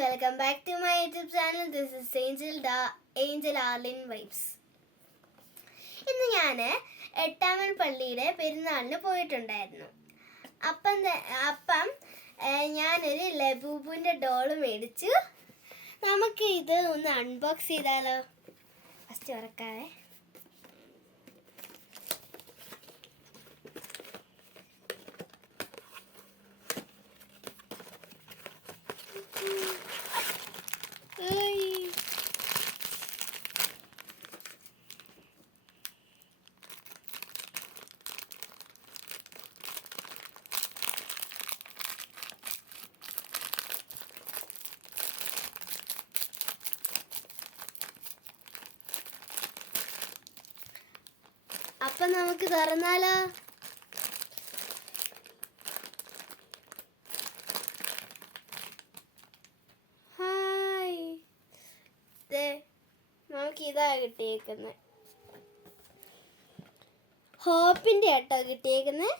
welcome back to my YouTube channel. This is Angel Arlene Vibes. ഇന്ന് ഞാൻ എട്ടാമൻ പള്ളിയുടെ പെരുന്നാളിന് പോയിട്ടുണ്ടായിരുന്നു. അപ്പം ഞാനൊരു ലബൂബുവിൻ്റെ ഡോള് മേടിച്ചു. നമുക്ക് ഇത് ഒന്ന് അൺബോക്സ് ചെയ്താലോ? ഫസ്റ്റ് തുറക്കാവേ. അപ്പം നമുക്ക് തുറന്നാലോ? ഹായ്, നമുക്ക് ഇതാ കിട്ടിയേക്കുന്നത്. ഹോപ്പിൻ്റെ കേട്ടോ കിട്ടിയേക്കുന്നത്.